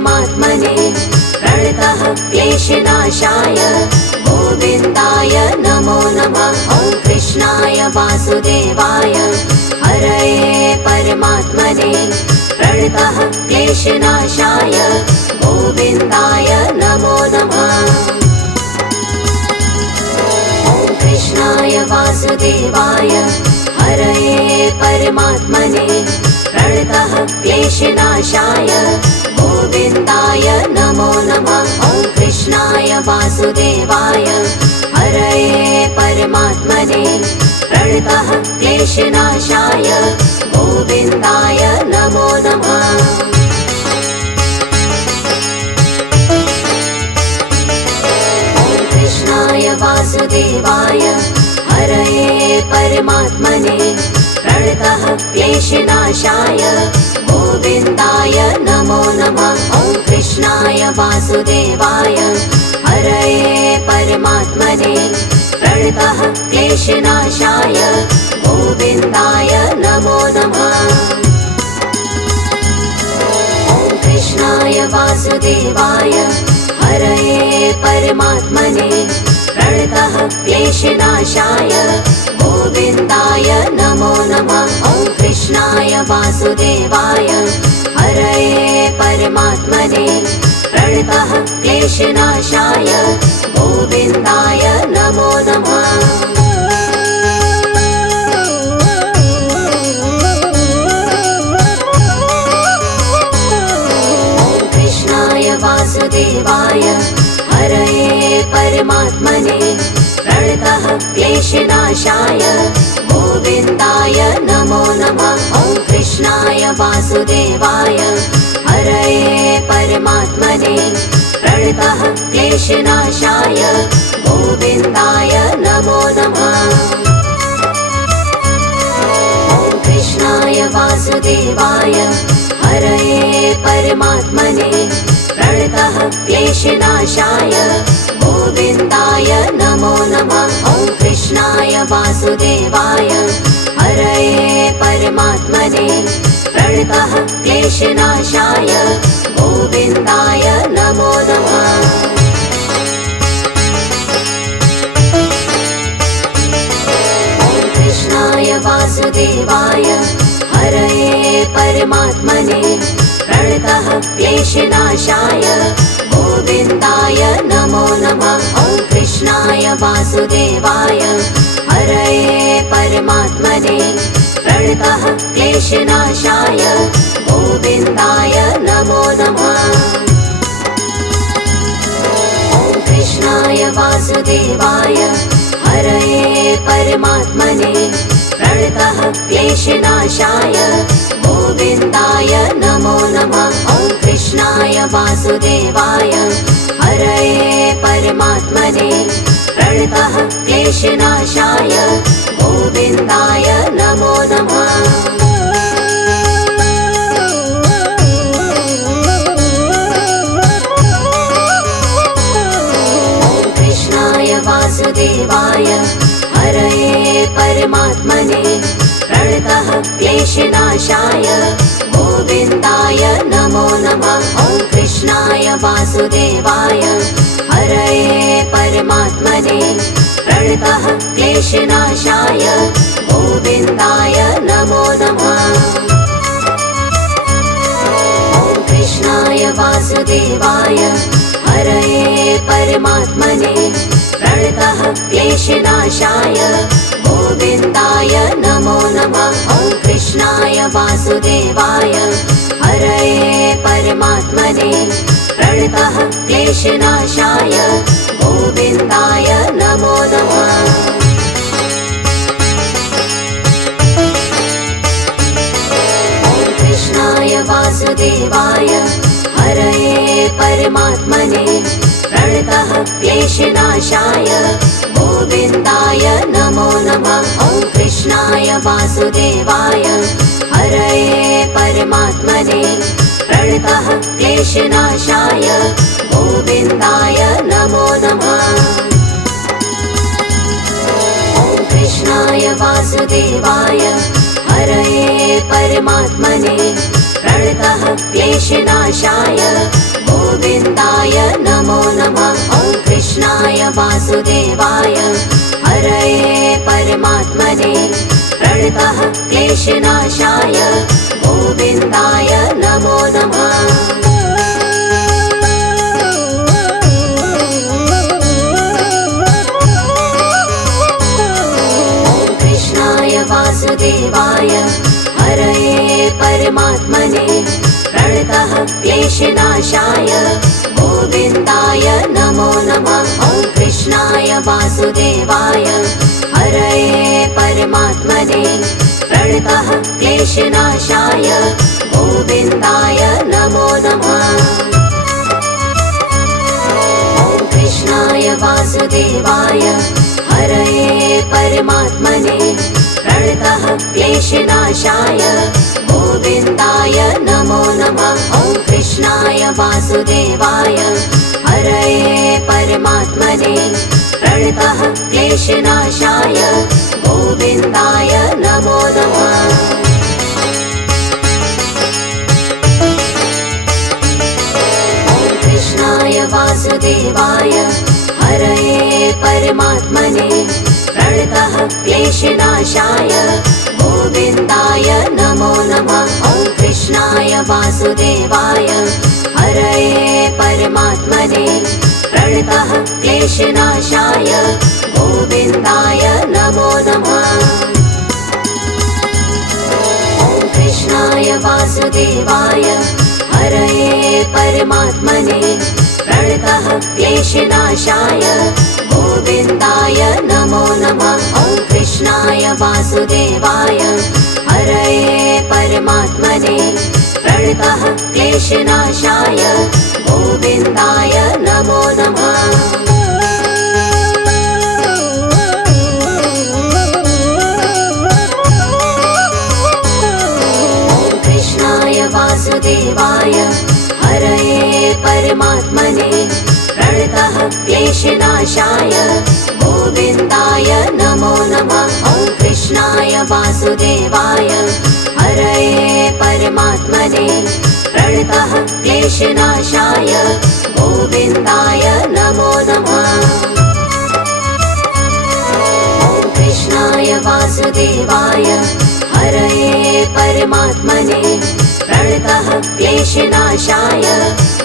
परमात्मने प्रणतः क्लेशनाशाय गोविन्दाय नमो नमः। ॐ कृष्णाय वासुदेवाय हरये परमात्मने प्रणतः क्लेशनाशाय गोविन्दाय नमो नमः। ॐ कृष्णाय वासुदेवाय हरये परमात्मने प्रणतः क्लेशनाशाय गोविन्दाय नमो नमः। ॐ कृष्णाय वासुदेवाय हरये परमात्मने प्रणतः क्लेशनाशाय गोविन्दाय नमो नमः। ॐ कृष्णाय वासुदेवाय हरये परमात्मने प्रणतः क्लेशनाशाय गोविन्दाय नमो नमः। ॐ कृष्णाय वासुदेवाय हरये परमात्मने प्रणतः क्लेशनाशाय गोविन्दाय नमो नमः। ॐ कृष्णाय वासुदेवाय हरये परमात्मने प्रणतः क्लेशनाशाय गोविन्दाय नमो नमः। ॐ कृष्णाय वासुदेवाय हरये परमात्मने प्रणतः क्लेशनाशाय गोविन्दाय नमो नमः। ॐ कृष्णाय वासुदेवाय हरये परमात्मने प्रणतः क्लेशनाशाय गोविन्दाय नमो नमः। ॐ कृष्णाय वासुदेवाय हरये परमात्मने प्रणतः क्लेशनाशाय गोविन्दाय नमो नमः। ॐ कृष्णाय वासुदेवाय हरये परमात्मने प्रणतः क्लेशनाशाय गोविन्दाय नमो नमः। ॐ कृष्णाय वासुदेवाय हरये परमात्मने प्रणतः क्लेशनाशाय गोविन्दाय नमो नमः। ॐ कृष्णाय वासुदेवाय हरये परमात्मने प्रणतः क्लेशनाशाय गोविन्दाय नमो नमः। ॐ कृष्णाय वासुदेवाय हरये परमात्मने प्रणतः क्लेशनाशाय गोविन्दाय नमो नमः। ॐ कृष्णाय वासुदेवाय हरये परमात्मने प्रणतः क्लेशनाशाय गोविन्दाय नमो नमः। ॐ कृष्णाय वासुदेवाय हरये परमात्मने प्रणतः क्लेशनाशाय गोविन्दाय नमो नमः। ॐ कृष्णाय वासुदेवाय हरये परमात्मने प्रणतः क्लेशनाशाय गोविन्दाय नमो नमः। ॐ कृष्णाय वासुदेवाय हरये परमात्मने प्रणतः क्लेशनाशाय गोविन्दाय नमो नमः। ॐ कृष्णाय वासुदेवाय हरये परमात्मने प्रणतः क्लेशनाशाय गोविन्दाय नमो नमः। ॐ कृष्णाय वासुदेवाय हरये परमात्मने प्रणतः क्लेशनाशाय गोविन्दाय नमो नमः। ॐ कृष्णाय वासुदेवाय हरये परमात्मने प्रणतः क्लेशनाशाय गोविन्दाय नमो नमः। ॐ कृष्णाय वासुदेवाय हरये परमात्मने प्रणतः क्लेशनाशाय गोविन्दाय नमो नमः। ॐ कृष्णाय वासुदेवाय हरये परमात्मने प्रणतः क्लेशनाशाय गोविन्दाय नमो नमः। ॐ कृष्णाय वासुदेवाय हरये परमात्मने प्रणतः क्लेशनाशाय गोविन्दाय नमो नमः। वासुदेवाय हरये परमात्मने प्रणतः क्लेशनाशाय गोविन्दाय नमो नमः। ॐ कृष्णाय वासुदेवाय हरये परमात्मने प्रणतः क्लेशनाशाय गोविन्दाय नमो नमः। ॐ कृष्णाय वासुदेवाय हरये परमात्मने प्रणतः क्लेशनाशाय गोविन्दाय नमो नमः। ॐ कृष्णाय वासुदेवाय हरये परमात्मने प्रणतः क्लेशनाशाय गोविन्दाय नमो नमः। ॐ कृष्णाय वासुदेवाय हरये परमात्मने प्रणतः क्लेशनाशाय गोविन्दाय नमो नमः। ॐ कृष्णाय वासुदेवाय हरये परमात्मने प्रणतः क्लेशनाशाय गोविन्दाय नमो नमः। ॐ कृष्णाय वासुदेवाय हरये परमात्मने प्रणतः क्लेशनाशाय गोविन्दाय नमो नमः। ॐ कृष्णाय वासुदेवाय हरये परमात्मने प्रणतः क्लेशनाशाय गोविन्दाय नमो नमः। ॐ कृष्णाय वासुदेवाय हरये परमात्मने प्रणतः क्लेशनाशाय गोविन्दाय नमो नमः। ॐ कृष्णाय वासुदेवाय हरये परमात्मने प्रणतः क्लेशनाशाय गोविन्दाय नमो नमः। ॐ कृष्णाय वासुदेवाय हरये परमात्मने प्रणतः क्लेशनाशाय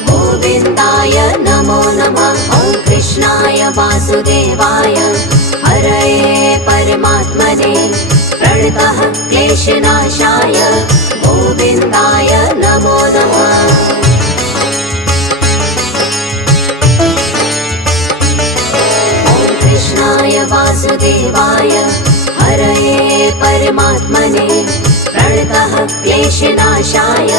गोविन्दाय नमो नमः। ॐ कृष्णाय वासुदेवाय हरये परमात्मने प्रणतः क्लेशनाशाय गोविन्दाय नमो नमः। ॐ कृष्णाय वासुदेवाय हरये परमात्मने प्रणतः क्लेशनाशाय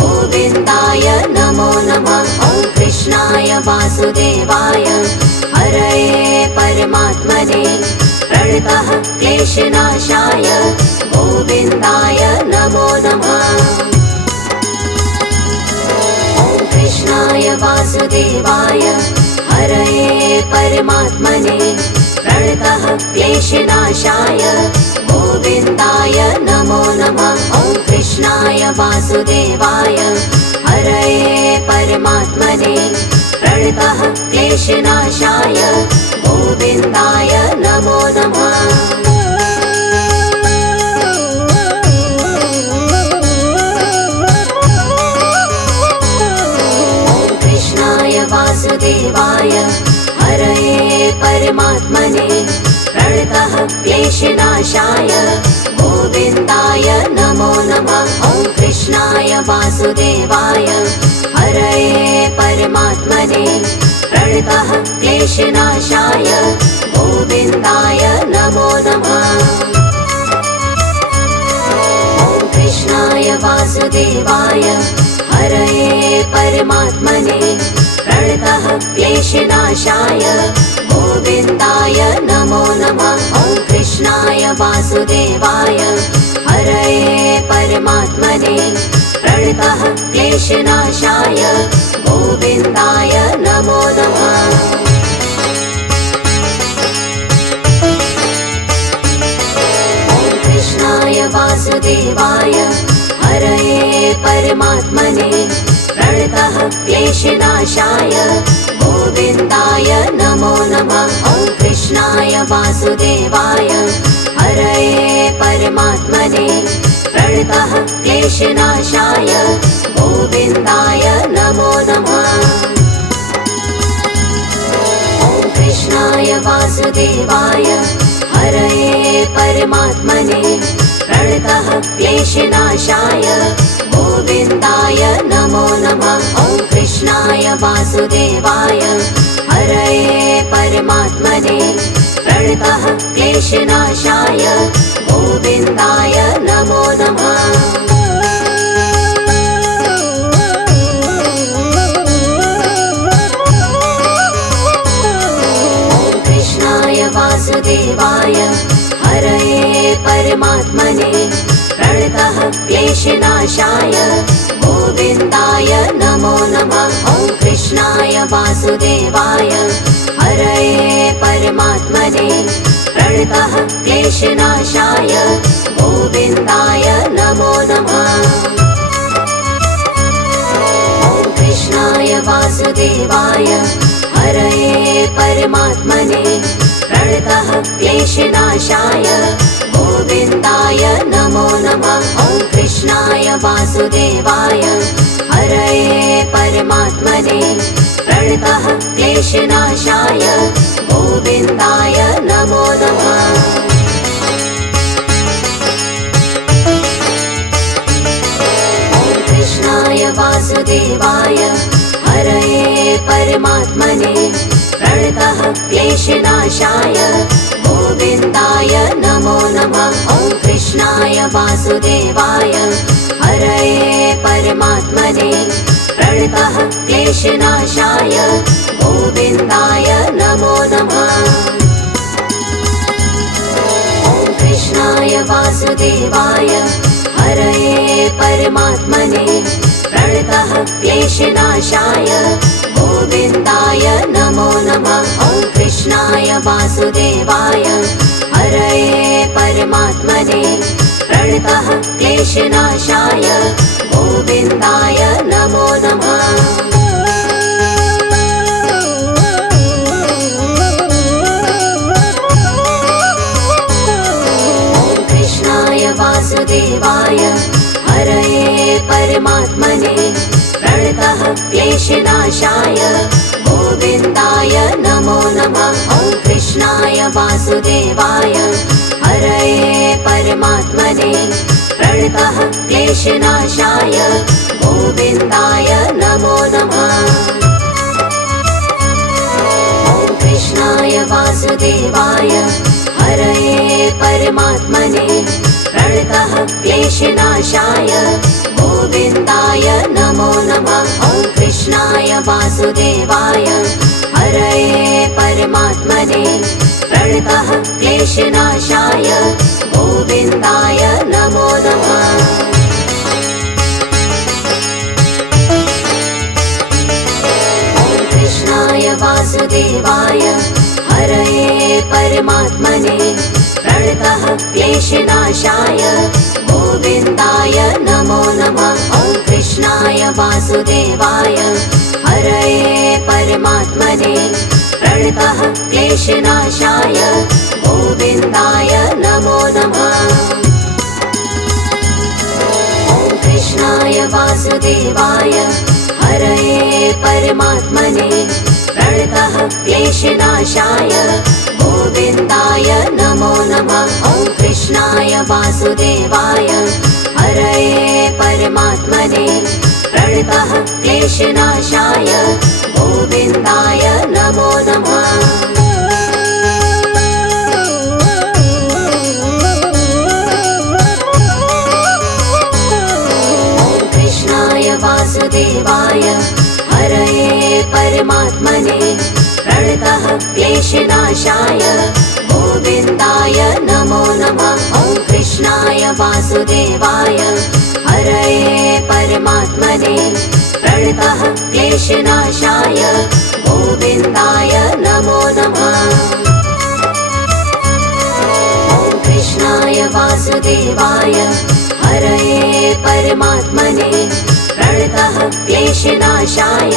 गोविन्दाय नमो नमः। ॐ कृष्णाय वासुदेवाय हरये परमात्मने प्रणतः क्लेशनाशाय गोविन्दाय नमो नमः। ॐ कृष्णाय वासुदेवाय हरये परमात्मने प्रणतः क्लेशनाशाय गोविन्दाय नमो नमः। ॐ कृष्णाय वासुदेवाय हरये परमात्मने प्रणतः क्लेशनाशाय गोविन्दाय नमो नमः। ॐ कृष्णाय वासुदेवाय हरये परमात्मने प्रणतः क्लेशनाशाय गोविन्दाय नमो नमः। ॐ कृष्णाय वासुदेवाय हरये परमात्मने प्रणतः क्लेशनाशाय गोविन्दाय नमो नमः। ॐ कृष्णाय वासुदेवाय हरये परमात्मने प्रणतः क्लेशनाशाय गोविन्दाय नमो नमः। ॐ कृष्णाय वासुदेवाय हरये परमात्मने प्रणतः क्लेशनाशाय गोविन्दाय नमो नमः। ॐ कृष्णाय वासुदेवाय हरये परमात्मने प्रणतः क्लेशनाशाय क्लेशनाशाय गोविन्दाय नमो नमः। ॐ कृष्णाय वासुदेवाय हरये परमात्मने प्रणतः क्लेशनाशाय गोविन्दाय नमो नमः। ॐ कृष्णाय वासुदेवाय हरये परमात्मने प्रणतः क्लेशनाशाय गोविन्दाय नमो नमः। ॐ कृष्णाय वासुदेवाय हरये परमात्मने प्रणतः क्लेशनाशाय गोविन्दाय नमो नमः। वासुदेवाय हरये परमात्मने प्रणतः क्लेशनाशाय गोविन्दाय नमो नमः। ॐ कृष्णाय वासुदेवाय हरये परमात्मने प्रणतः क्लेशनाशाय गोविन्दाय नमो नमः। ॐ कृष्णाय वासुदेवाय हरये परमात्मने प्रणतः क्लेशनाशाय गोविन्दाय नमो नमः। ॐ कृष्णाय वासुदेवाय हरये परमात्मने प्रणतः क्लेशनाशाय गोविन्दाय नमो नमः। ॐ कृष्णाय वासुदेवाय हरये परमात्मने प्रणतः क्लेशनाशाय गोविन्दाय नमो नमः। ॐ कृष्णाय वासुदेवाय हरये परमात्मने प्रणतः क्लेशनाशाय गोविन्दाय नमो नमः। ॐ कृष्णाय वासुदेवाय हरये परमात्मने प्रणतः क्लेशनाशाय गोविन्दाय नमो नमः। ॐ कृष्णाय वासुदेवाय हरये परमात्मने प्रणतः क्लेशनाशाय गोविन्दाय नमो नमः। ॐ कृष्णाय वासुदेवाय हरये परमात्मने प्रणतः क्लेशनाशाय गोविन्दाय नमो नमः। ॐ कृष्णाय वासुदेवाय हरये परमात्मने प्रणतः क्लेशनाशाय गोविन्दाय नमो नमः। ॐ कृष्णाय वासुदेवाय हरये परमात्मने प्रणतः क्लेशनाशाय गोविन्दाय नमो नमः। ॐ कृष्णाय वासुदेवाय हरये परमात्मने प्रणतः क्लेशनाशाय गोविन्दाय नमो नमः। ॐ कृष्णाय वासुदेवाय हरये परमात्मने प्रणतः क्लेशनाशाय गोविन्दाय नमो नमः। ॐ कृष्णाय वासुदेवाय हरये परमात्मने प्रणतः क्लेशनाशाय गोविन्दाय नमो नमः। ॐ कृष्णाय वासुदेवाय हरये परमात्मने प्रणतः क्लेशनाशाय गोविन्दाय नमो नमः। ॐ कृष्णाय वासुदेवाय हरये परमात्मने प्रणतः क्लेशनाशाय गोविन्दाय नमो नमः। ॐ कृष्णाय वासुदेवाय हरये परमात्मने प्रणतः क्लेशनाशाय गोविन्दाय नमो नमः। ॐ कृष्णाय वासुदेवाय हरये परमात्मने प्रणतः क्लेशनाशाय गोविन्दाय नमो नमः। ॐ कृष्णाय वासुदेवाय हरये परमात्मने प्रणतः प्रणतः क्लेशनाशाय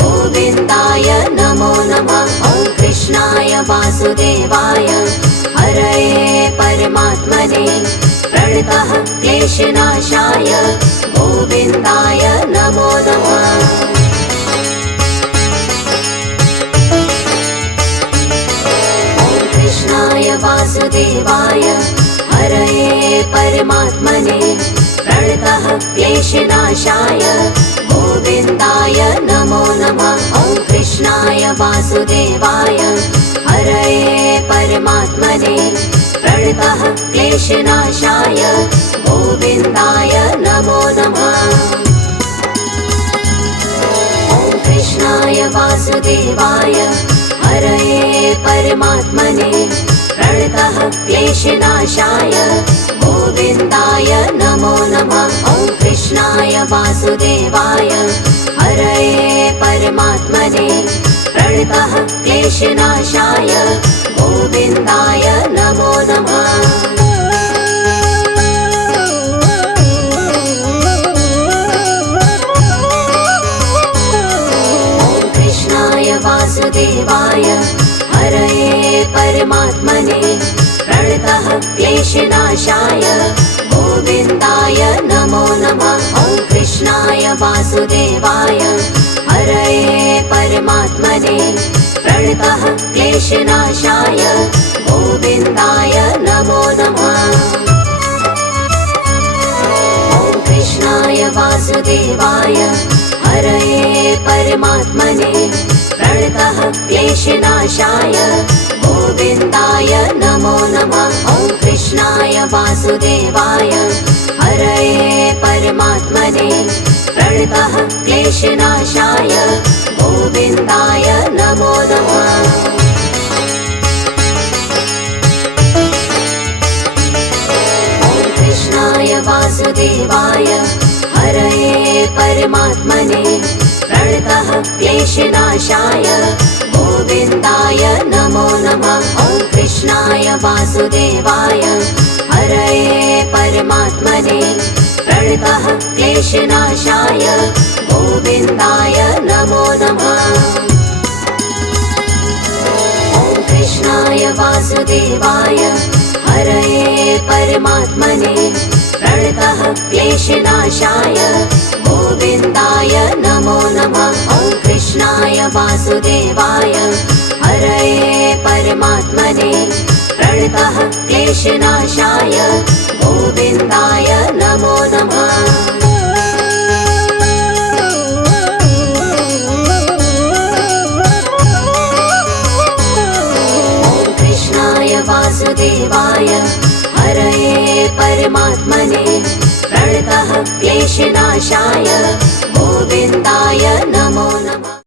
गोविन्दाय नमो नमः। ॐ कृष्णाय वासुदेवाय हरये परमात्मने प्रणतः क्लेशनाशाय गोविन्दाय नमो नमः। कृष्णाय वासुदेवाय हरये परमात्मने प्रणतः क्लेशनाशाय गोविन्दाय नमो नमः। ॐ कृष्णाय वासुदेवाय हरये परमात्मने प्रणतः क्लेशनाशाय गोविन्दाय नमो नमः। ॐ कृष्णाय वासुदेवाय हरये परमात्मने प्रणतः क्लेशनाशाय गोविन्दाय नमो नमः। ॐ कृष्णाय वासुदेवाय हरये परमात्मने प्रणतः क्लेशनाशाय गोविन्दाय नमो नमः। वासुदेवाय हरये परमात्मने प्रणतः क्लेशनाशाय गोविन्दाय नमो नमः। ॐ कृष्णाय वासुदेवाय हरये परमात्मने प्रणतः क्लेशनाशाय गोविन्दाय नमो नमः। ॐ कृष्णाय वासुदेवाय हरये परमात्मने प्रणतः क्लेशनाशाय गोविन्दाय नमो नमः। ॐ कृष्णाय वासुदेवाय हरये परमात्मने प्रणतः क्लेशनाशाय गोविन्दाय नमो नमः। ॐ कृष्णाय वासुदेवाय हरये परमात्मने प्रणतः क्लेशनाशाय गोविन्दाय नमो नमः। ॐ कृष्णाय वासुदेवाय हरये परमात्मने प्रणतः क्लेशनाशाय गोविन्दाय नमो नमः। ॐ कृष्णाय वासुदेवाय हरये परमात्मने प्रणतः क्लेशनाशाय गोविन्दाय नमो नमः। ॐ कृष्णाय वासुदेवाय हरये परमात्मने प्रणतः क्लेशनाशाय गोविन्दाय नमो नमः। ॐ कृष्णाय वासुदेवाय हरये परमात्मने प्रणतः क्लेशनाशाय गोविन्दाय नमो नमः।